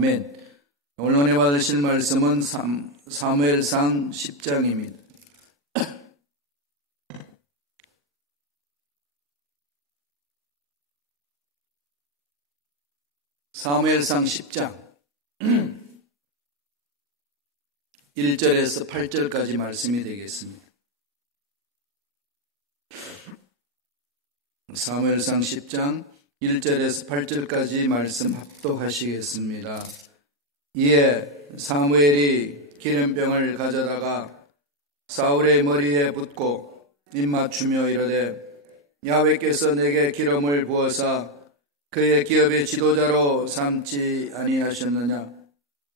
아멘. 오늘 은혜 받으실 말씀은 사무엘상 10장입니다. 사무엘상 10장 1절에서 8절까지 말씀이 되겠습니다. 사무엘상 10장 1절에서 8절까지 말씀 합독하시겠습니다. 이에 사무엘이 기름병을 가져다가 사울의 머리에 붓고 입맞추며 이르되 야훼께서 내게 기름을 부어사 그의 기업의 지도자로 삼지 아니하셨느냐.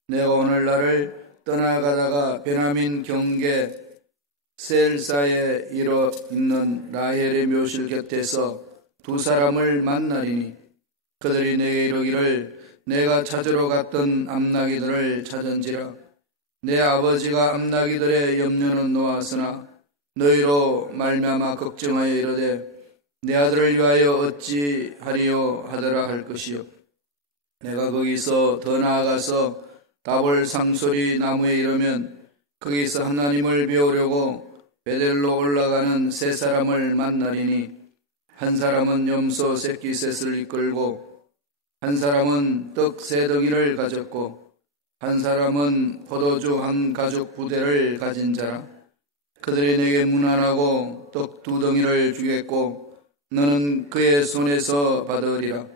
내가 오늘 나를 떠나가다가 베냐민 경계 셀사에 이르러 있는 라헬의 묘실 곁에서 두 사람을 만나리니 그들이 내게 이르기를 내가 찾으러 갔던 암나기들을 찾은지라. 내 아버지가 암나기들의 염려는 놓았으나 너희로 말미암아 걱정하여 이르되 내 아들을 위하여 어찌하리요 하더라 할 것이요. 내가 거기서 더 나아가서 다볼 상소리 나무에 이르면 거기서 하나님을 배우려고 베델로 올라가는 세 사람을 만나리니 한 사람은 염소 새끼셋을 이끌고 한 사람은 떡 세 덩이를 가졌고 한 사람은 포도주 한 가죽 부대를 가진 자라. 그들이 내게 문안하고 떡 두 덩이를 주겠고 너는 그의 손에서 받으리라.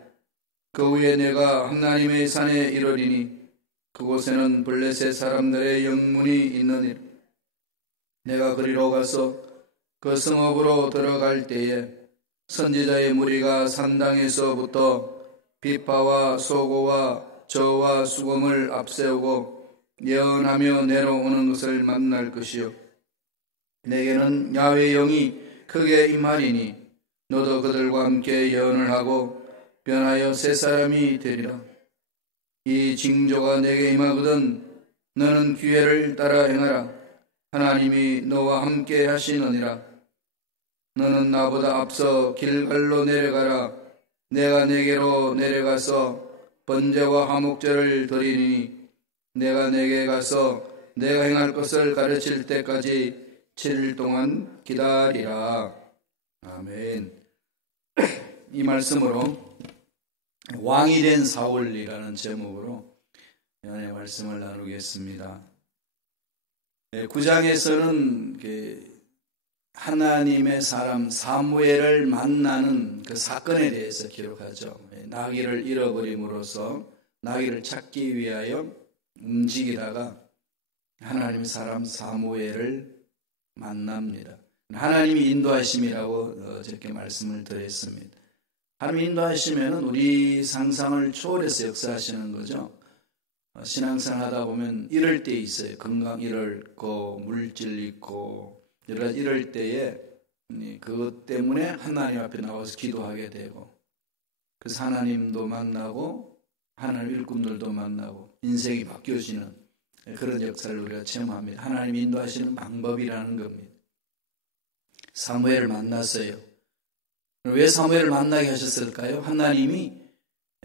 그 후에 내가 하나님의 산에 이르리니 그곳에는 블레셋 사람들의 영문이 있느니라. 내가 그리로 가서 그 성읍으로 들어갈 때에 선지자의 무리가 산당에서부터 비파와 소고와 저와 수금을 앞세우고 예언하며 내려오는 것을 만날 것이요. 내게는 야훼의 영이 크게 임하리니 너도 그들과 함께 예언을 하고 변하여 새 사람이 되리라. 이 징조가 내게 임하거든 너는 기회를 따라 행하라. 하나님이 너와 함께 하시느니라. 너는 나보다 앞서 길갈로 내려가라. 내가 내게로 내려가서 번제와 화목제를 드리니 내가 내게 가서 내가 행할 것을 가르칠 때까지 7일 동안 기다리라. 아멘. 이 말씀으로 왕이 된 사울이라는 제목으로 오늘 말씀을 나누겠습니다. 9장에서는 하나님의 사람 사무엘을 만나는 그 사건에 대해서 기록하죠. 나귀를 잃어버림으로써 나귀를 찾기 위하여 움직이다가 하나님의 사람 사무엘을 만납니다. 하나님이 인도하심이라고 저렇게 말씀을 드렸습니다. 하나님이 인도하시면 우리 상상을 초월해서 역사하시는 거죠. 신앙생활 하다 보면 이럴 때 있어요. 건강 잃고 물질 잃고 이럴 때에 그것 때문에 하나님 앞에 나와서 기도하게 되고 그래서 하나님도 만나고 하나님 일꾼들도 만나고 인생이 바뀌어지는 그런 역사를 우리가 체험합니다. 하나님이 인도하시는 방법이라는 겁니다. 사무엘을 만났어요. 왜 사무엘을 만나게 하셨을까요? 하나님이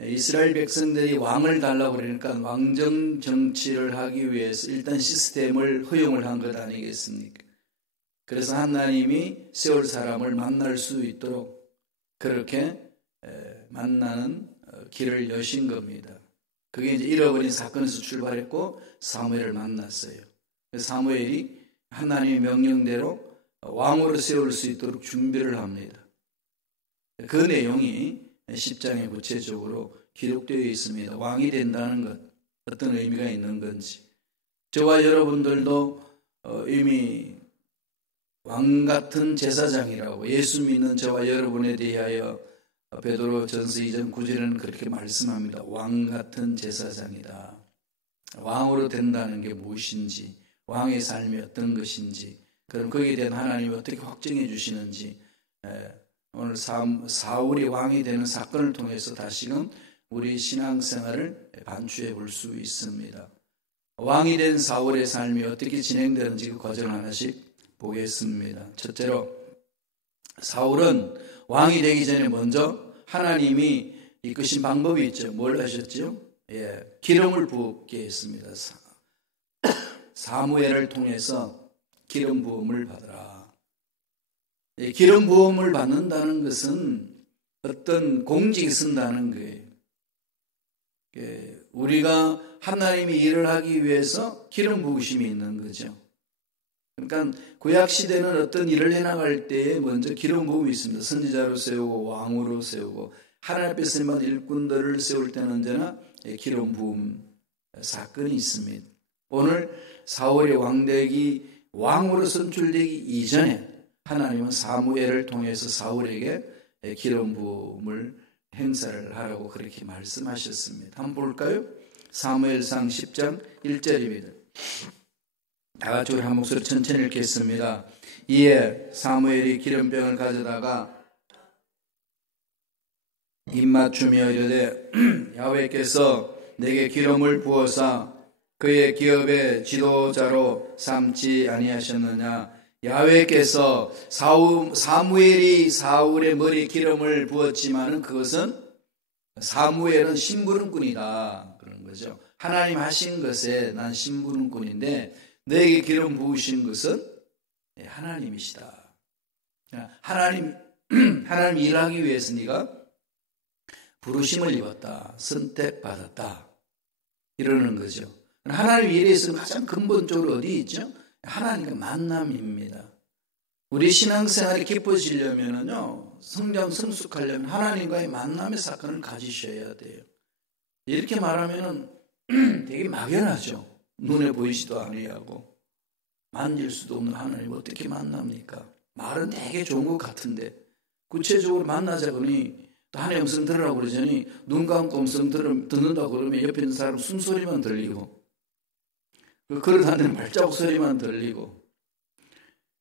이스라엘 백성들이 왕을 달라고 그러니까 왕정 정치를 하기 위해서 일단 시스템을 허용을 한 것 아니겠습니까? 그래서 하나님이 세울 사람을 만날 수 있도록 그렇게 만나는 길을 여신 겁니다. 그게 이제 잃어버린 사건에서 출발했고 사무엘을 만났어요. 사무엘이 하나님의 명령대로 왕으로 세울 수 있도록 준비를 합니다. 그 내용이 10장에 구체적으로 기록되어 있습니다. 왕이 된다는 것, 어떤 의미가 있는 건지. 저와 여러분들도 이미 왕 같은 제사장이라고 예수 믿는 저와 여러분에 대하여 베드로 전서 2장 9절에는 그렇게 말씀합니다. 왕 같은 제사장이다. 왕으로 된다는 게 무엇인지, 왕의 삶이 어떤 것인지, 그럼 거기에 대한 하나님이 어떻게 확정해 주시는지 오늘 사울이 왕이 되는 사건을 통해서 다시금 우리 신앙생활을 반추해 볼 수 있습니다. 왕이 된 사울의 삶이 어떻게 진행되는지 그 과정 하나씩 보겠습니다. 첫째로 사울은 왕이 되기 전에 먼저 하나님이 이끄신 방법이 있죠. 뭘 하셨죠? 기름을 붓게 했습니다. 사무엘을 통해서 기름 부음을 받으라. 기름 부음을 받는다는 것은 어떤 공직에 쓴다는 거예요. 우리가 하나님이 일을 하기 위해서 기름 부으심이 있는 거죠. 그러니까 구약시대는 어떤 일을 해나갈 때에 먼저 기름 부음이 있습니다. 선지자로 세우고 왕으로 세우고 하나님 앞에 쓰임받은 일꾼들을 세울 때는 언제나 기름 부음 사건이 있습니다. 오늘 사울의 왕으로 선출되기 이전에 하나님은 사무엘을 통해서 사울에게 기름 부음을 행사를 하라고 그렇게 말씀하셨습니다. 한번 볼까요? 사무엘상 10장 1절입니다. 다 같이 우리 한 목소리 천천히 읽겠습니다. 이에 사무엘이 기름병을 가져다가 입맞추며 이르되 야훼께서 내게 기름을 부어사 그의 기업의 지도자로 삼지 아니하셨느냐. 야훼께서 사무엘이 사울의 머리에 기름을 부었지만은 그것은 사무엘은 심부름꾼이다 그런 거죠. 하나님 하신 것에 난 심부름꾼인데 너에게 기름 부으신 것은 하나님이시다. 하나님 일하기 위해서 네가 부르심을 입었다, 선택받았다 이러는 거죠. 하나님 일에 있어서 가장 근본적으로 어디 있죠? 하나님과 만남입니다. 우리 신앙생활이 깊어지려면요, 성숙하려면 하나님과의 만남의 사건을 가지셔야 돼요. 이렇게 말하면은 되게 막연하죠. 눈에 보이지도 아니하고 만질 수도 없는 하나님 어떻게 만납니까? 말은 되게 좋은 것 같은데 구체적으로 만나자고 하니 또 하나님 음성 들으라고 그러자니 눈 감고 음성 듣는다고 그러면 옆에 있는 사람 숨소리만 들리고 걸어다니는 발자국 소리만 들리고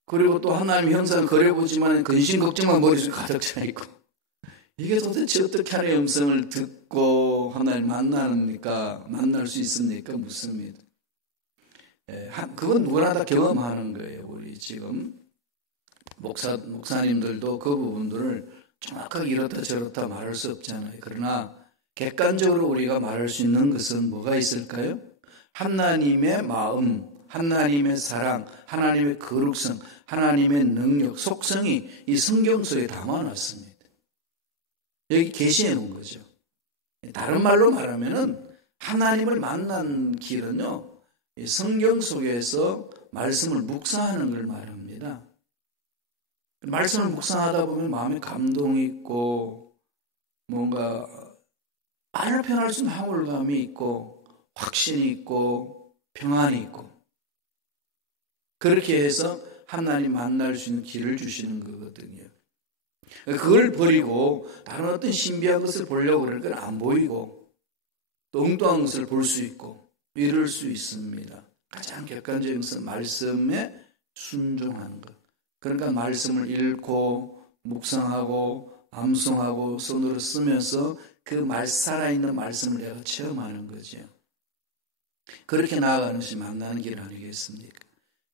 그리고 또 하나님 형상을 그려보지만 근심 걱정만 머릿속에 가득 차있고 이게 도대체 어떻게 하나님의 음성을 듣고 하나님 만날 수 있습니까? 묻습니다. 그건 누구나 다 경험하는 거예요. 우리 지금 목사님들도 그 부분들을 정확하게 이렇다 저렇다 말할 수 없잖아요. 그러나 객관적으로 우리가 말할 수 있는 것은 뭐가 있을까요? 하나님의 마음, 하나님의 사랑, 하나님의 거룩성, 하나님의 능력, 속성이 이 성경 속에 담아놨습니다. 여기 계시해 놓은 거죠. 다른 말로 말하면은 하나님을 만난 길은요, 성경 속에서 말씀을 묵상하는 걸 말합니다. 말씀을 묵상하다 보면 마음에 감동이 있고 뭔가 말을 표현할 수 없는 황홀감이 있고 확신이 있고 평안이 있고 그렇게 해서 하나님 만날 수 있는 길을 주시는 거거든요. 그걸 버리고 다른 어떤 신비한 것을 보려고 그러는 건 안 보이고 또 엉뚱한 것을 볼 수 있고 이럴 수 있습니다. 가장 객관적인 것은 말씀에 순종하는 것. 그러니까 말씀을 읽고 묵상하고 암송하고 손으로 쓰면서 그 살아있는 말씀을 내가 체험하는 거죠. 그렇게 나아가는 것이 만나는 길 아니겠습니까?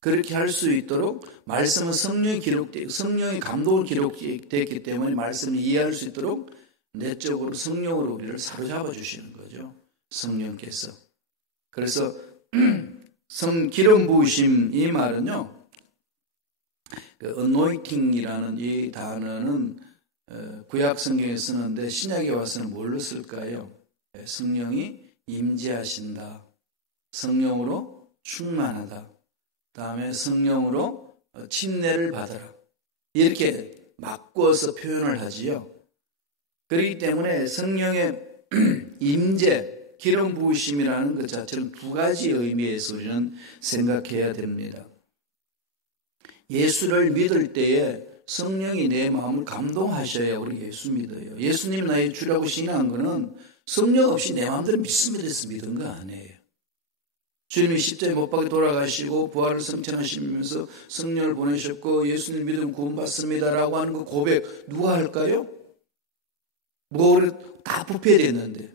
그렇게 할 수 있도록 말씀은 성령의 감동을 기록되었기 때문에 말씀을 이해할 수 있도록 내적으로 성령으로 우리를 사로잡아 주시는 거죠. 성령께서. 그래서 기름 부으심 이 말은요. anointing이라는 이 단어는 구약 성경에 쓰는데 신약에 와서는 뭘로 쓸까요? 성령이 임재하신다. 성령으로 충만하다. 다음에 성령으로 침례를 받아라. 이렇게 바꿔서 표현을 하지요. 그렇기 때문에 성령의 임재, 기름 부으심이라는 것 자체는 두 가지 의미에서 우리는 생각해야 됩니다. 예수를 믿을 때에 성령이 내 마음을 감동하셔야 우리 예수 믿어요. 예수님 나의 주라고 신앙한 거는 성령 없이 내 마음대로 믿습니다 해서 믿은 거 아니에요. 주님이 십자가에 못 박혀 돌아가시고 부활을 성천하시면서 성령을 보내셨고 예수님 믿으면 구원받습니다라고 하는 그 고백 누가 할까요? 다 부패됐는데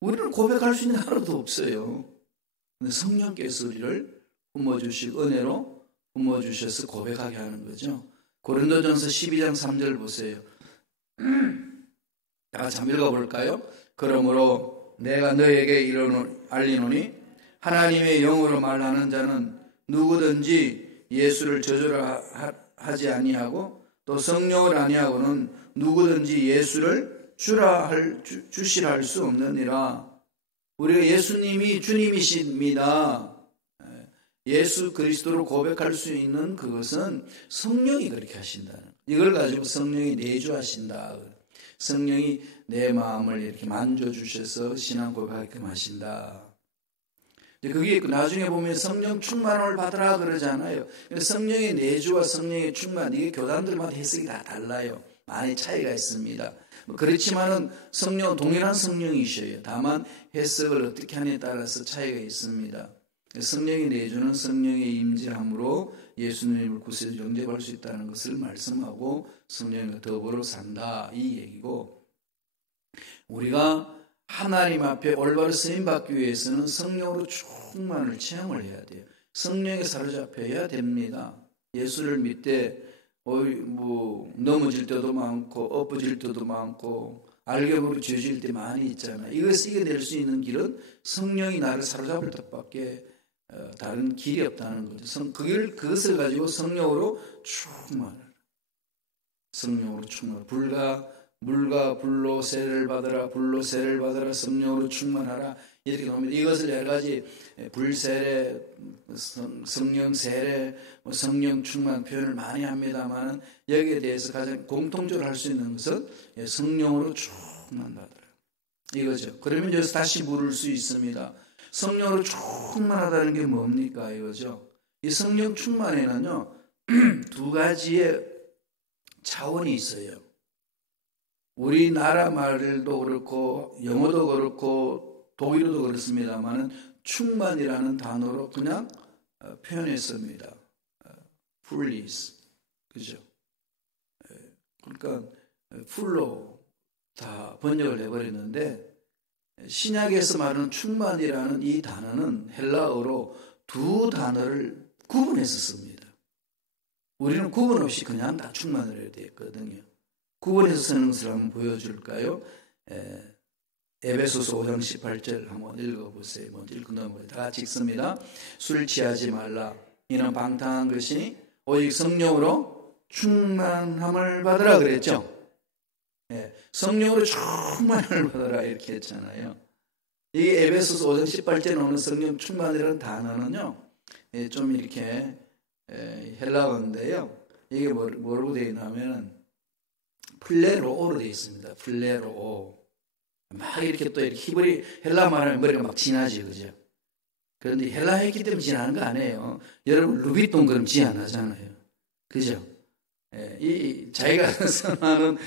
우리는 고백할 수 있는 하나도 없어요. 근데 성령께서 우리를 품어주시고 은혜로 품어주셔서 고백하게 하는 거죠. 고린도전서 12장 3절 보세요. 다 같이 한번 읽어볼까요? 그러므로 내가 너에게 알리노니 하나님의 영으로 말하는 자는 누구든지 예수를 저주라 하지 아니하고 또 성령을 아니하고는 누구든지 예수를 주시라 할 수 없느니라. 우리가 예수님이 주님이십니다. 예수 그리스도로 고백할 수 있는 그것은 성령이 그렇게 하신다는, 이걸 가지고 성령이 내주하신다. 성령이 내 마음을 이렇게 만져주셔서 신앙 고백하게끔 하신다. 그게 나중에 보면 성령 충만을 받으라 그러잖아요. 성령의 내주와 성령의 충만, 이게 교단들마다 해석이 다 달라요. 많이 차이가 있습니다. 그렇지만은 성령은 동일한 성령이셔요. 다만 해석을 어떻게 하느냐에 따라서 차이가 있습니다. 성령이 내주는 성령의 임재함으로 예수님을 구세주 영접할 수 있다는 것을 말씀하고 성령과 더불어 산다, 이 얘기고, 우리가 하나님 앞에 올바로 쓰임받기 위해서는 성령으로 충만을 체험을 해야 돼요. 성령에 사로잡혀야 됩니다. 예수를 믿되 넘어질 때도 많고 엎어질 때도 많고 알게 모르게 죄질 때 많이 있잖아요. 이것을 이겨낼 수 있는 길은 성령이 나를 사로잡을 것밖에 다른 길이 없다는 거죠. 그것을 가지고 성령으로 충만을, 성령으로 충만, 물과 불로 세례를 받아라, 불로 세례를 받아라, 성령으로 충만하라, 이렇게 나옵니다. 이것을 여러 가지 불세례, 성령 세례, 성령 충만 표현을 많이 합니다만, 여기에 대해서 가장 공통적으로 할 수 있는 것은 성령으로 충만하더라, 이거죠. 그러면 여기서 다시 물을 수 있습니다. 성령으로 충만하다는 게 뭡니까? 이거죠. 이 성령 충만에는요, 두 가지의 차원이 있어요. 우리나라 말도 그렇고 영어도 그렇고 독일어도 그렇습니다만 충만이라는 단어로 그냥 표현했습니다. fullis, 그죠? 그러니까 풀로 다 번역을 해버렸는데, 신약에서 말하는 충만이라는 이 단어는 헬라어로 두 단어를 구분해서 씁니다. 우리는 구분 없이 그냥 다 충만을 해야 되거든요. 구분해서 쓰는 것을 한번 보여줄까요? 에베소서 5장 18절 한번 읽어보세요. 먼저 읽은 다음에 다 같이 읽습니다. 술 취하지 말라. 이는 방탕한 것이니 오직 성령으로 충만함을 받으라 그랬죠. 성령으로 충만함을 받으라 이렇게 했잖아요. 이 에베소서 5장 18절에 나오는 성령 충만이라는 단어는요, 좀 이렇게 헬라어인데요. 이게 뭐라고 되어 있냐면 플레로오로 되어 있습니다. 플레로오. 막 이렇게 또 이렇게 히브리 헬라 말하면 머리가 막 진하지, 그죠? 그런데 헬라 했기 때문에 진하는 거 아니에요. 여러분 루비통 그럼 지 안 하잖아요, 그죠? 이 자기가 선호하는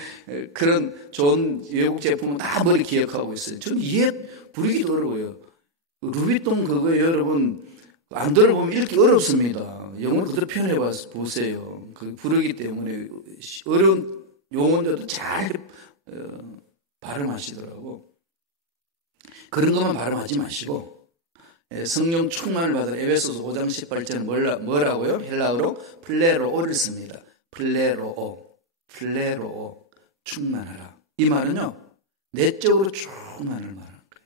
그런 좋은 외국 제품은 다 머리 기억하고 있어요. 저는 이해 부르기도 어려워요. 루비통 그거 여러분 안 들어보면 읽기 어렵습니다. 영어로 그대로 표현해 보세요. 그 부르기 때문에 어려운 용어들도 잘 발음하시더라고. 그런 것만 발음하지 마시고 성령 충만을 받은 에베소서 5장 18절은 뭐라고요? 헬라어로 플레로오를 씁니다. 플레로오, 충만하라. 이 말은요, 내적으로 충만을 말하는 거예요.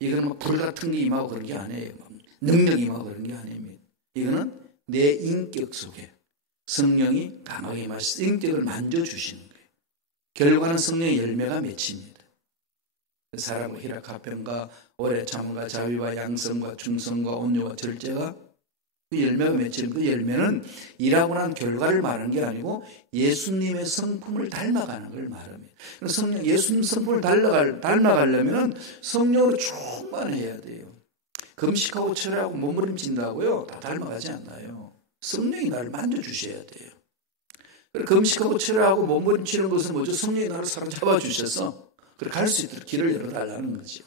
이거는 막 불 같은 게 임하고 그런 게 아니에요. 능력이 임하고 그런 게 아닙니다. 이거는 내 인격 속에 성령이 강하게 임하셔서 인격을 만져주시는 거예요. 결과는 성령의 열매가 맺힙니다. 사랑과 희락, 화평과 오래 참음과 자비와 양성과 충성과 온유와 절제가 그 열매가 맺히는, 그 열매는 일하고 난 결과를 말하는 게 아니고 예수님의 성품을 닮아가는 걸 말합니다. 성령, 예수님 성품을 닮아가려면 성령으로 충만해야 돼요. 금식하고 철회하고 몸부림친다고요? 다 닮아가지 않나요? 성령이 나를 만져주셔야 돼요. 금식하고 철회하고 몸부림치는 것은 뭐죠? 성령이 나를 사로잡아 주셔서 그렇게 갈 수 있도록 길을 열어달라는 거죠.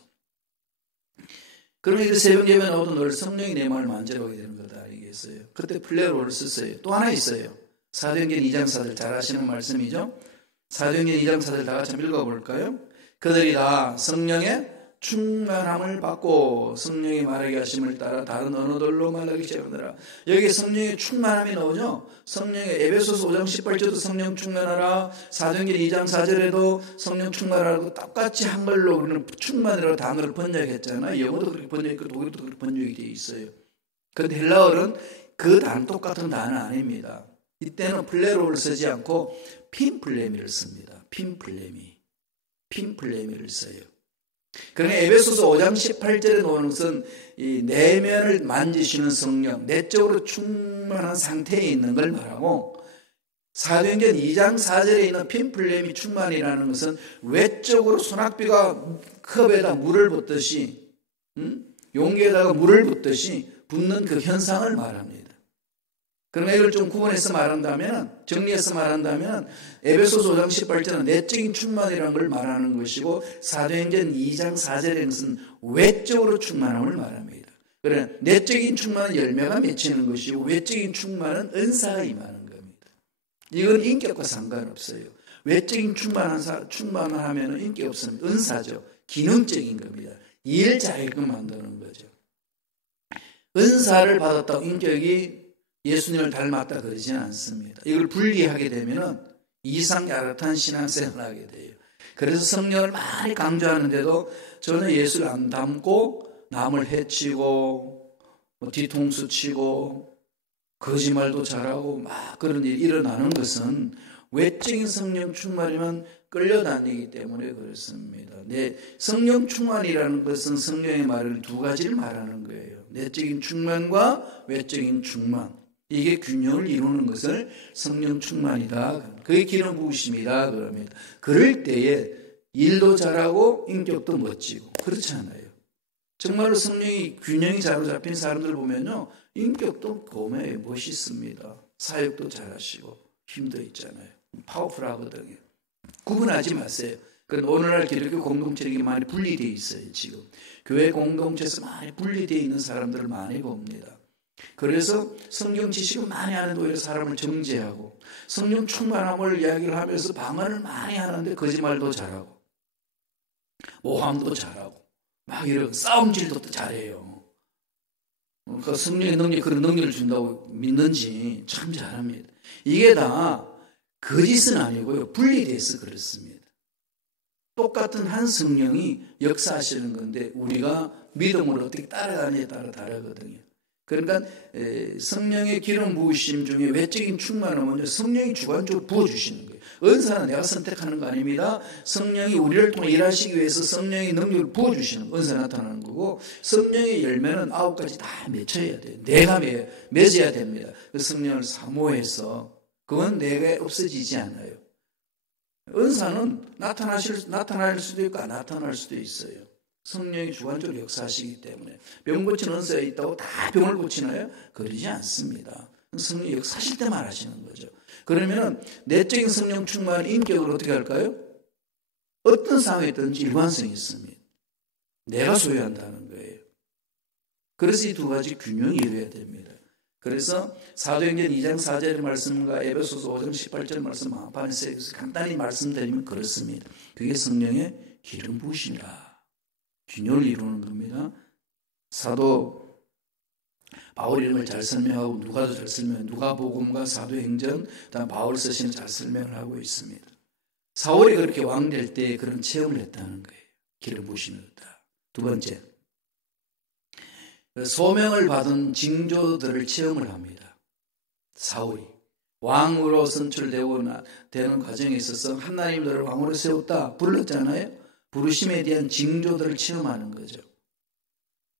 그러면 이제 새벽 예배 나오던 늘 성령이 내 마음을 만져보게 되는 거다, 알겠어요? 그때 플레로를 썼어요. 또 하나 있어요. 사도행전 2장 4절 잘 아시는 말씀이죠. 사도행전 2장 4절 다 같이 한번 읽어볼까요? 그들이 다 성령에 충만함을 받고 성령이 말하게 하심을 따라 다른 언어들로 말하기 시작하더라. 여기 성령의 충만함이 나오죠. 성령의 에베소서 5장 18절도 성령 충만하라, 사도행전 2장 4절에도 성령 충만하라고 똑같이 한글로 우리는 충만이라고 단어를 번역했잖아요. 영어도 그렇게 번역했고 독일어도 그렇게 번역이 되어 있어요. 그런데 헬라어는 그 단어 똑같은 단어 아닙니다. 이때는 플레로를 쓰지 않고 핀플레미를 씁니다. 핀플레미를 써요. 그러나 에베소서 5장 18절에 나오는 것은 이 내면을 만지시는 성령, 내적으로 충만한 상태에 있는 걸 말하고, 사도행전 2장 4절에 있는 핀플레미 충만이라는 것은 외적으로 소낙비가 컵에다 물을 붓듯이, 용기에다가 물을 붓듯이 붓는 그 현상을 말합니다. 그러나 이걸 좀 구분해서 말한다면, 정리해서 말한다면 에베소서 5장 18절은 내적인 충만이라는 걸 말하는 것이고, 사도행전 2장 4절에는 외적으로 충만함을 말합니다. 그러나 내적인 충만은 열매가 맺히는 것이고, 외적인 충만은 은사가 임하는 겁니다. 이건 인격과 상관없어요. 외적인 충만을 하면 인격 없습니다. 은사죠. 기능적인 겁니다. 일 잘게끔 만드는 거죠. 은사를 받았다고 인격이 예수님을 닮았다 그러지는 않습니다. 이걸 분리하게 되면 이상야릇한 신앙생활을 하게 돼요. 그래서 성령을 많이 강조하는데도 저는 예수를 안 닮고 남을 해치고 뒤통수 치고 거짓말도 잘하고 막 그런 일이 일어나는 것은 외적인 성령 충만이면 끌려다니기 때문에 그렇습니다. 성령 충만이라는 것은 성령의 말을 두 가지를 말하는 거예요. 내적인 충만과 외적인 충만. 이게 균형을 이루는 것을 성령 충만이다. 그게 기름 부으심이다. 그럽니다. 그럴 때에 일도 잘하고 인격도 멋지고 그렇잖아요. 정말로 성령이 균형이 잘 잡힌 사람들 보면요, 인격도 고매에 멋있습니다. 사역도 잘하시고 힘도 있잖아요. 파워풀하거든요. 구분하지 마세요. 그런데 오늘날 기독교 공동체가 많이 분리되어 있어요. 지금 교회 공동체에서 많이 분리되어 있는 사람들을 많이 봅니다. 그래서 성경 지식을 많이 하는데 오히려 사람을 정죄하고, 성령 충만함을 이야기를 하면서 방언을 많이 하는데 거짓말도 잘하고 오함도 잘하고 막 이런 싸움질도 잘해요. 그러니까 성령의 능력이 그런 능력을 준다고 믿는지 참 잘합니다. 이게 다 거짓은 아니고요, 분리돼서 그렇습니다. 똑같은 한 성령이 역사하시는 건데 우리가 믿음으로 어떻게 따라가느냐에 따라 다르거든요. 그러니까 성령의 기름 부으심 중에 외적인 충만함은 성령이 주관적으로 부어주시는 거예요. 은사는 내가 선택하는 거 아닙니다. 성령이 우리를 통해 일하시기 위해서 성령의 능력을 부어주시는 은사 나타나는 거고, 성령의 열매는 9가지 다 맺혀야 돼요. 내가 맺어야 됩니다. 그 성령을 사모해서 그건 내가 없어지지 않아요. 은사는 나타날 수도 있고 안 나타날 수도 있어요. 성령이 주관적으로 역사하시기 때문에. 병 고치는 은사가 있다고 다 병을 고치나요? 그러지 않습니다. 성령이 역사하실 때만 하시는 거죠. 그러면 내적인 성령 충만 인격을 어떻게 할까요? 어떤 상황에 있든지 일관성이 있습니다. 내가 소유한다는 거예요. 그래서 이 두 가지 균형이 이루어야 됩니다. 그래서 사도행전 2장 4절의 말씀과 에베소서 5장 18절 말씀 한판에서 간단히 말씀드리면 그렇습니다. 그게 성령의 기름 부으심이라. 균형을 이루는 겁니다. 사도 바울 이름을 잘 설명하고 누가도 잘 설명, 누가복음과 사도행전, 그다음 바울 서신을 잘 설명을 하고 있습니다. 사울이 그렇게 왕 될 때 그런 체험을 했다는 거예요. 기름 부으심을 했다. 두 번째, 소명을 받은 징조들을 체험을 합니다. 사울이 왕으로 선출되고 되는 과정에 있어서 하나님 너를 왕으로 세웠다 불렀잖아요. 부르심에 대한 징조들을 체험하는 거죠.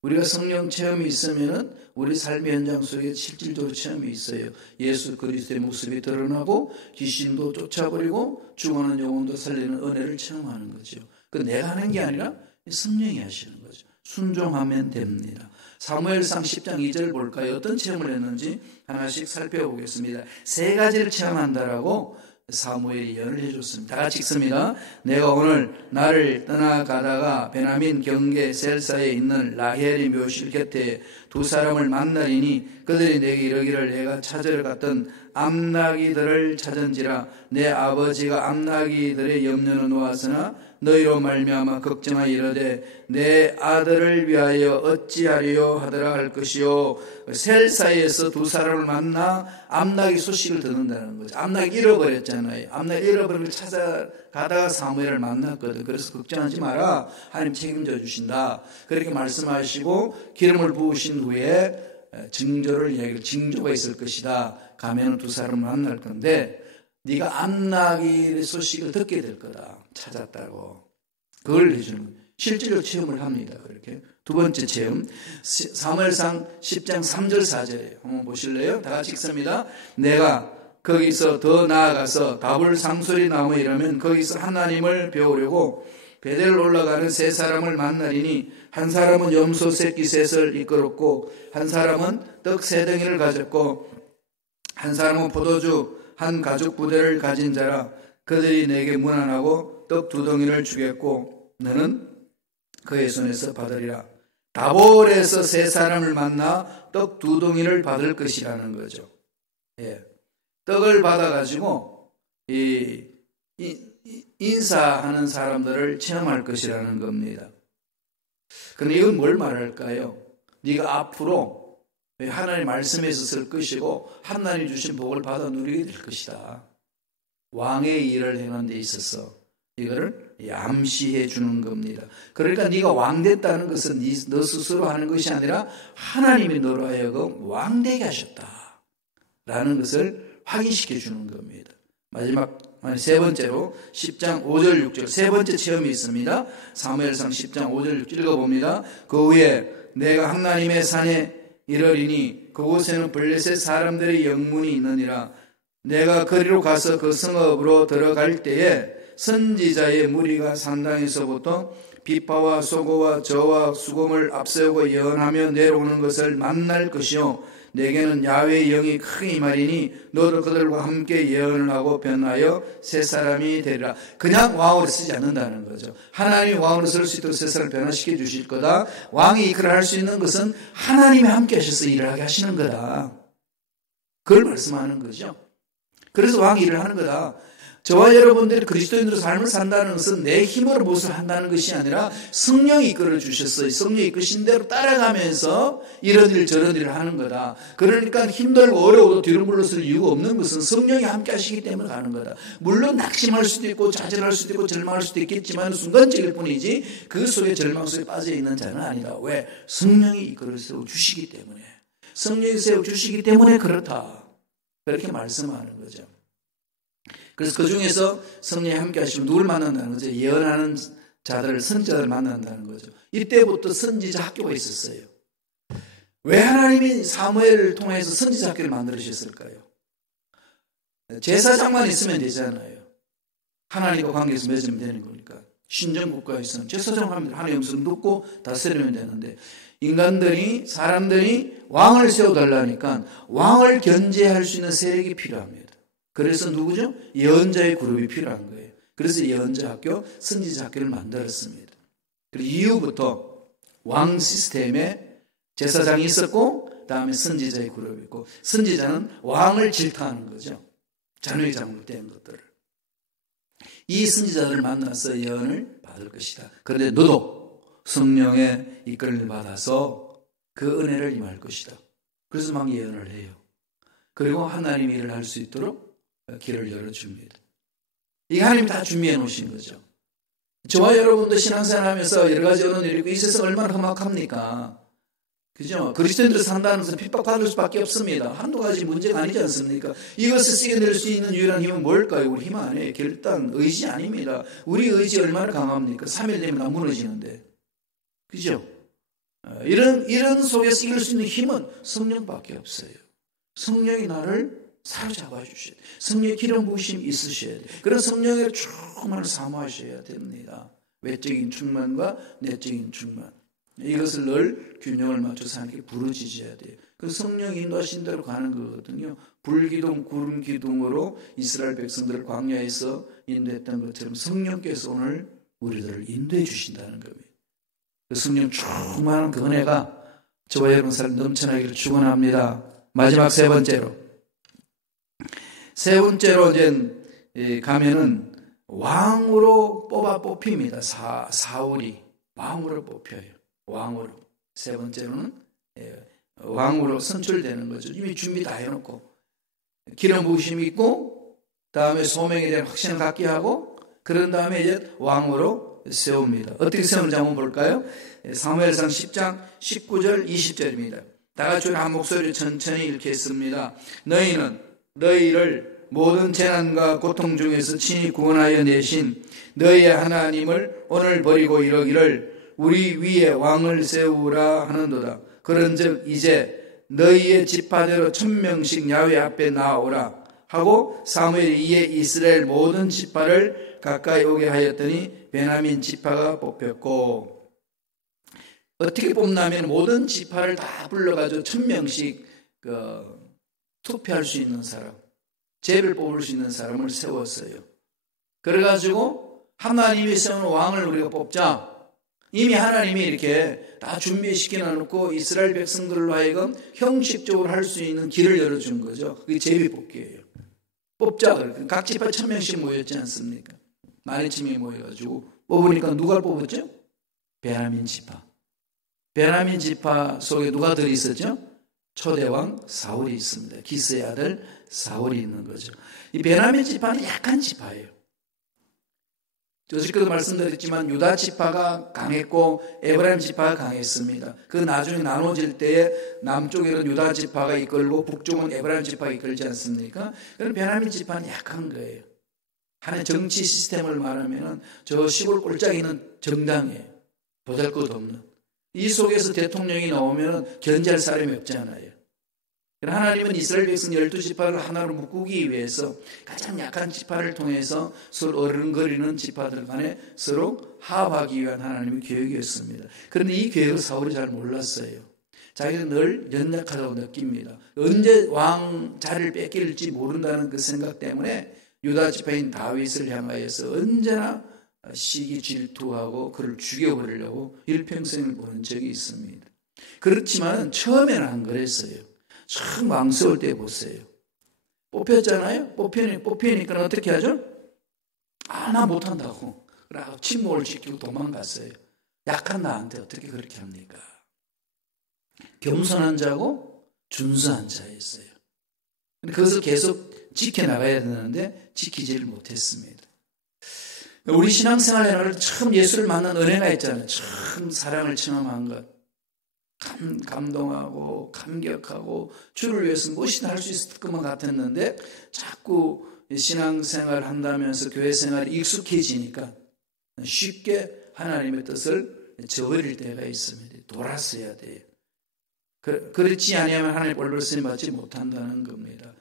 우리가 성령 체험이 있으면은 우리 삶의 현장 속에 실질적으로 체험이 있어요. 예수 그리스도의 모습이 드러나고 귀신도 쫓아버리고 죽어가는 영혼도 살리는 은혜를 체험하는 거죠. 그 내가 하는 게 아니라 성령이 하시는 거죠. 순종하면 됩니다. 사무엘상 10장 2절 볼까요? 어떤 체험을 했는지 하나씩 살펴보겠습니다. 3가지를 체험한다라고 사무엘이 예언을 해줬습니다. 다 같이 읽습니다. 내가 오늘 나를 떠나가다가 베냐민 경계 셀사에 있는 라헬의 묘실 곁에 두 사람을 만나리니 그들이 내게 이르기를 내가 찾으러 갔던 암나기들을 찾은지라. 내 아버지가 암나기들의 염려는 놓았으나 너희로 말미암아 걱정하여 이르되 내 아들을 위하여 어찌하리요 하더라 할 것이요. 셀 사이에서 두 사람을 만나 암나기 소식을 듣는다는 거죠. 암나기 잃어버렸잖아요. 암나기 잃어버린 걸 찾아가다가 사무엘을 만났거든. 그래서 걱정하지 마라, 하나님 책임져 주신다, 그렇게 말씀하시고 기름을 부으신 후에 징조를 이야기를, 징조가 있을 것이다, 가면 두 사람을 만날 건데 네가 암나기의 소식을 듣게 될 거다, 찾았다고. 그걸 해주는 거예요. 실제로 체험을 합니다. 그렇게. 두 번째 체험, 사무엘상 10장 3절 4절이에요. 한번 보실래요? 다 같이 읽습니다. 내가 거기서 더 나아가서 다불 상소리 나무 이러면 거기서 하나님을 배우려고 베델 올라가는 세 사람을 만나리니 한 사람은 염소 새끼 셋을 이끌었고 한 사람은 떡 세 덩이를 가졌고 한 사람은 포도주 한 가죽 부대를 가진 자라. 그들이 내게 문안하고 떡 두 덩이를 주겠고 너는 그의 손에서 받으리라. 다볼에서 세 사람을 만나 떡 두 덩이를 받을 것이라는 거죠. 예. 떡을 받아가지고 인사하는 사람들을 체험할 것이라는 겁니다. 그런데 이건 뭘 말할까요? 네가 앞으로 하나님 말씀에서 쓸 것이고 하나님 주신 복을 받아 누리게 될 것이다. 왕의 일을 행하는 데 있어서 이거를 암시해 주는 겁니다. 그러니까 네가 왕 됐다는 것은 너 스스로 하는 것이 아니라 하나님이 너로 하여금 왕 되게 하셨다라는 것을 확인시켜 주는 겁니다. 마지막 세 번째로 10장 5절 6절 세 번째 체험이 있습니다. 사무엘상 10장 5절 6절 읽어봅니다. 그 후에 내가 하나님의 산에 이르리니 그곳에는 블레셋 사람들의 영문이 있느니라. 내가 거리로 가서 그 성읍으로 들어갈 때에 선지자의 무리가 산당에서부터 비파와 소고와 저와 수금을 앞세우고 예언하며 내려오는 것을 만날 것이요 내게는 야훼의 영이 크게 임하리니 너도 그들과 함께 예언을 하고 변하여 새 사람이 되리라. 그냥 왕으로 쓰지 않는다는 거죠. 하나님이 왕으로 쓸 수 있도록 새 사람을 변화시켜 주실 거다. 왕이 이끌어 할 수 있는 것은 하나님이 함께 하셔서 일을 하게 하시는 거다. 그걸 말씀하는 거죠. 그래서 왕이 일을 하는 거다. 저와 여러분들이 그리스도인으로 삶을 산다는 것은 내 힘으로 무엇을 한다는 것이 아니라 성령이 이끌어 주셨어요. 성령이 이끄신 대로 따라가면서 이런 일 저런 일을 하는 거다. 그러니까 힘들고 어려워도 뒤로 물러설 이유가 없는 것은 성령이 함께 하시기 때문에 가는 거다. 물론 낙심할 수도 있고 좌절할 수도 있고 절망할 수도 있겠지만 순간적일 뿐이지 그 속에 절망 속에 빠져 있는 자는 아니다. 왜? 성령이 이끌어 세워주시기 때문에. 성령이 세워주시기 때문에 그렇다. 그렇게 말씀하는 거죠. 그래서 그 중에서 성령이 함께 하시면 누굴 만난다는 거죠? 예언하는 자들을, 선지자들을 만난다는 거죠. 이때부터 선지자 학교가 있었어요. 왜 하나님이 사무엘을 통해서 선지자 학교를 만들으셨을까요? 제사장만 있으면 되잖아요. 하나님과 관계에서 맺으면 되는 거니까. 신정국가에서는 제사장 하면 하나님의 음성을 듣고 다스리면 되는데 인간들이, 사람들이 왕을 세워달라니까 왕을 견제할 수 있는 세력이 필요합니다. 그래서 누구죠? 예언자의 그룹이 필요한 거예요. 그래서 예언자 학교, 선지자 학교를 만들었습니다. 그리고 이후부터 왕 시스템에 제사장이 있었고 그다음에 선지자의 그룹이 있고 선지자는 왕을 질타하는 거죠. 자녀의 잘못된 것들을. 이 선지자들을 만나서 예언을 받을 것이다. 그런데 너도 성령의 이끌림을 받아서 그 은혜를 임할 것이다. 그래서 막 예언을 해요. 그리고 하나님의 일을 할 수 있도록 길을 열어줍니다. 이게 하나님이 다 준비해 놓으신 거죠. 저와 여러분도 신앙생활 하면서 여러 가지 어려운 일이 있고 이 세상 얼마나 험악합니까? 그죠? 그리스도인들 산다는 것은 핍박받을 수밖에 없습니다. 한두 가지 문제가 아니지 않습니까? 이것을 쓰게낼 수 있는 유일한 힘은 뭘까요? 우리 힘 아니에요. 결단, 의지 아닙니다. 우리 의지 얼마나 강합니까? 3일 되면 다 무너지는데. 그죠? 이런 속에서 이길 수 있는 힘은 성령밖에 없어요. 성령이 나를 사로잡아 주셔야 돼요. 성령의 기름 부으심이 있으셔야 돼요. 그런 성령의 충만을 사모하셔야 됩니다. 외적인 충만과 내적인 충만. 이것을 늘 균형을 맞춰서 하나님께 부르짖어야 돼요. 그 성령이 인도하신 대로 가는 거거든요. 불기둥, 구름 기둥으로 이스라엘 백성들을 광야에서 인도했던 것처럼 성령께서 오늘 우리들을 인도해 주신다는 겁니다. 그 성령 충만한 그 은혜가 저와 여러분 삶 넘쳐나기를 축원합니다. 마지막 세 번째로 세 번째로 이제 가면은 왕으로 뽑힙니다. 사울이 왕으로 뽑혀요. 왕으로. 세 번째로는 왕으로 선출되는 거죠. 이미 준비 다 해놓고 기름 부으심이 있고 다음에 소명에 대한 확신을 갖게 하고 그런 다음에 이제 왕으로 세웁니다. 어떻게 세우는지 한번 볼까요? 사무엘상 10장 19절 20절입니다. 다 같이 한 목소리로 천천히 읽겠습니다. 너희는 너희를 모든 재난과 고통 중에서 친히 구원하여 내신 너희의 하나님을 오늘 버리고 이러기를 우리 위에 왕을 세우라 하는도다. 그런즉 이제 너희의 지파대로 1000명씩 야훼 앞에 나오라 하고 사무엘이 이에 이스라엘 모든 지파를 가까이 오게 하였더니 베냐민 지파가 뽑혔고, 어떻게 뽑냐면 모든 지파를 다 불러가지고 1000명씩 투표할 수 있는 사람, 제를 뽑을 수 있는 사람을 세웠어요. 그래가지고 하나님이 세우는 왕을 우리가 뽑자. 이미 하나님이 이렇게 다 준비시켜 놓고 이스라엘 백성들로 하여금 형식적으로 할 수 있는 길을 열어준 거죠. 그게 제비뽑기예요. 뽑자. 각 지파 1000명씩 모였지 않습니까? 12,000명이 모여가지고 뽑으니까 누가 뽑았죠? 베냐민 지파. 베냐민 지파 속에 누가 들어있었죠? 초대왕 사울이 있습니다. 기스의 아들 사울이 있는 거죠. 이 베냐민 지파는 약한 지파예요. 어저께도 말씀드렸지만 유다 지파가 강했고 에브라임 지파가 강했습니다. 그 나중에 나눠질 때에 남쪽에는 유다 지파가 이끌고 북쪽은 에브라임 지파가 이끌지 않습니까? 그럼 베냐민 지파는 약한 거예요. 하나의 정치 시스템을 말하면 저 시골 꼴짝에 있는 정당이에요. 보잘것없는. 이 속에서 대통령이 나오면 견제할 사람이 없잖아요. 하나님은 이스라엘 백성 12지파를 하나로 묶기 위해서 가장 약한 지파를 통해서 서로 어른거리는 지파들 간에 서로 화합하기 위한 하나님의 계획이었습니다. 그런데 이 계획을 사울이 잘 몰랐어요. 자기는 늘 연약하다고 느낍니다. 언제 왕 자리를 뺏길지 모른다는 그 생각 때문에 유다 지파인 다윗을 향하여서 언제나 시기 질투하고 그를 죽여버리려고 일평생을 보낸 적이 있습니다. 그렇지만 처음에는 안 그랬어요. 처음 왕 세울 때 보세요. 뽑혔잖아요. 뽑히니까 어떻게 하죠? 나 못한다고. 그러고 침묵을 지키고 도망갔어요. 약한 나한테 어떻게 그렇게 합니까? 겸손한 자고 준수한 자였어요. 그것을 계속 지켜나가야 되는데 지키지를 못했습니다. 우리 신앙생활에 처음 예수를 만난 은혜가 있잖아요. 처음 사랑을 체험한 것. 감동하고 감격하고 주를 위해서 무엇이나 할 수 있을 것만 같았는데 자꾸 신앙생활 한다면서 교회생활이 익숙해지니까 쉽게 하나님의 뜻을 저버릴 때가 있습니다. 돌아서야 돼요. 그렇지 아니하면 하나님의 꼴을 쓰임받지 못한다는 겁니다.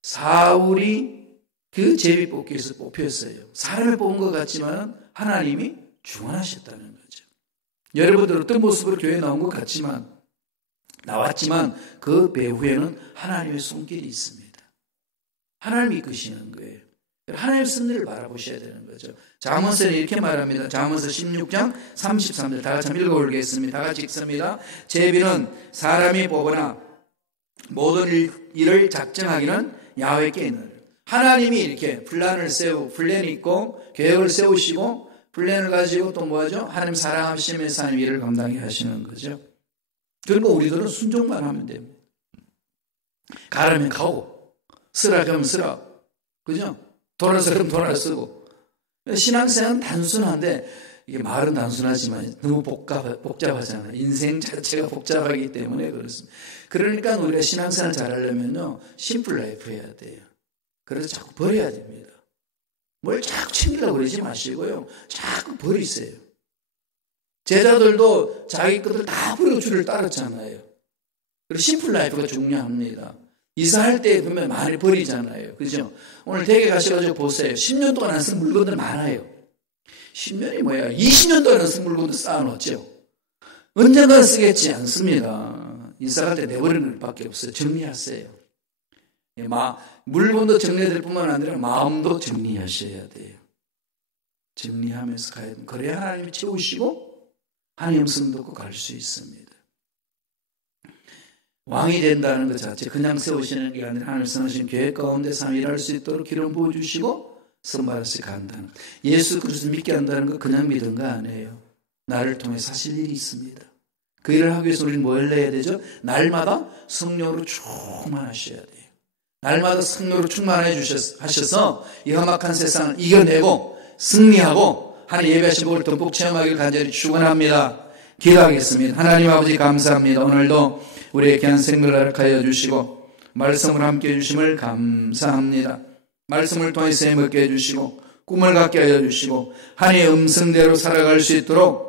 사울이 그 제비뽑기에서 뽑혔어요. 사람이 뽑은 것 같지만 하나님이 주관하셨다는 거죠. 여러분들 어떤 모습으로 교회에 나온 것 같지만 나왔지만 그 배후에는 하나님의 손길이 있습니다. 하나님이 이끄시는 거예요. 하나님의 섭리를 바라보셔야 되는 거죠. 잠언서는 이렇게 말합니다. 잠언서 16장 33절 다 같이 읽어보겠습니다. 다 같이 읽습니다. 제비는 사람이 뽑으나 모든 일을 작정하기는 야훼께 있는. 하나님이 이렇게 플랜이 있고 계획을 세우시고 플랜을 가지고 또 뭐하죠? 하나님 사랑하시면서 하나님 일을 감당해 하시는 거죠. 그리고 우리들은 순종만 하면 됩니다. 가라면 가고 쓰라 그러면 쓰라. 그죠? 돌아서 그러면 돌아서고. 신앙생활은 단순한데 이게 말은 단순하지만 너무 복잡하잖아요. 인생 자체가 복잡하기 때문에 그렇습니다. 그러니까 우리가 신앙생활 잘하려면요 심플 라이프 해야 돼요. 그래서 자꾸 버려야 됩니다. 뭘 자꾸 챙기려고 그러지 마시고요. 자꾸 버리세요. 제자들도 자기 것들 다 버리고 주를 따랐잖아요. 그리고 심플 라이프가 중요합니다. 이사할 때 보면 많이 버리잖아요. 그죠? 오늘 댁에 가셔가지고 보세요. 10년 동안 안 쓴 물건들 많아요. 10년이 뭐야? 20년 동안 안 쓴 물건들 쌓아놓죠. 언젠가 쓰겠지 않습니다. 이사갈 때 내버리는 것밖에 없어요. 정리하세요. 물건도 정리될 뿐만 아니라 마음도 정리하셔야 돼요. 정리하면서 가야 돼요. 그래야 하나님이 채우시고 하나님 말씀 듣고 갈 수 있습니다. 왕이 된다는 것 자체 그냥 세우시는 게 아니라 하늘 선하신 계획 가운데서 일할 수 있도록 기름 부어주시고 선발해서 간다는 것. 예수 그리스도 믿게 한다는 거 그냥 믿은 거 아니에요. 나를 통해 사실 일이 있습니다. 그 일을 하기 위해서 우리는 뭘 해야 되죠? 날마다 성령으로 충만하셔야 돼요. 날마다 성령으로 충만하셔서 이 험악한 세상을 이겨내고 승리하고 하나님 예배하신 복을 듬뿍 체험하기를 간절히 축원합니다. 기도하겠습니다. 하나님 아버지 감사합니다. 오늘도 우리의 귀한 생명을 허락하여 주시고 말씀을 함께 해주심을 감사합니다. 말씀을 통해서 해먹게 해주시고 꿈을 갖게 하여 주시고 하나님의 음성대로 살아갈 수 있도록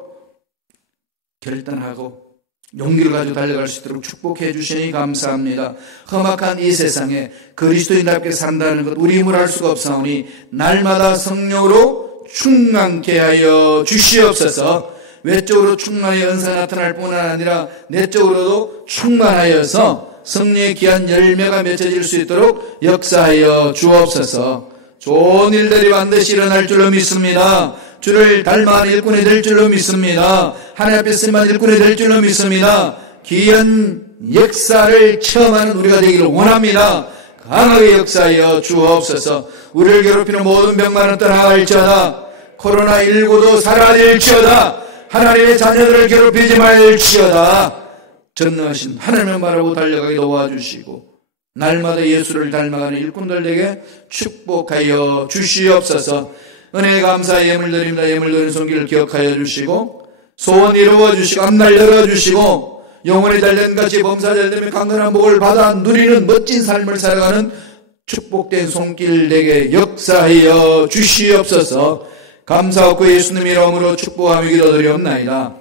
결단하고 용기를 가지고 달려갈 수 있도록 축복해 주시니 감사합니다. 험악한 이 세상에 그리스도인답게 산다는 것 우리 힘으로 할 수가 없사오니 날마다 성령으로 충만케 하여 주시옵소서. 외적으로 충만하여 은사 나타날 뿐 아니라 내적으로도 충만하여서 성령의 귀한 열매가 맺어질 수 있도록 역사하여 주옵소서. 좋은 일들이 반드시 일어날 줄로 믿습니다. 주를 닮아가는 일꾼이 될 줄로 믿습니다. 하나님 앞에 쓰임받는 일꾼이 될 줄로 믿습니다. 귀한 역사를 체험하는 우리가 되기를 원합니다. 강하게 역사하여 주옵소서. 우리를 괴롭히는 모든 병만은 떠나갈지어다. 코로나19도 사라질지어다. 하나님의 자녀들을 괴롭히지 말지어다. 전능하신 하나님을 바라보고 달려가게 도와주시고 날마다 예수를 닮아가는 일꾼들에게 축복하여 주시옵소서. 은혜에 감사의 예물 드립니다. 예물 드린 손길을 기억하여 주시고 소원 이루어 주시고 앞날 열어주시고 영혼이 달된 같이 범사자들 때문에 강건한 복을 받아 누리는 멋진 삶을 살아가는 축복된 손길 내게 역사하여 주시옵소서. 감사하고 예수님 이름으로 축복하며 기도드리옵나이다.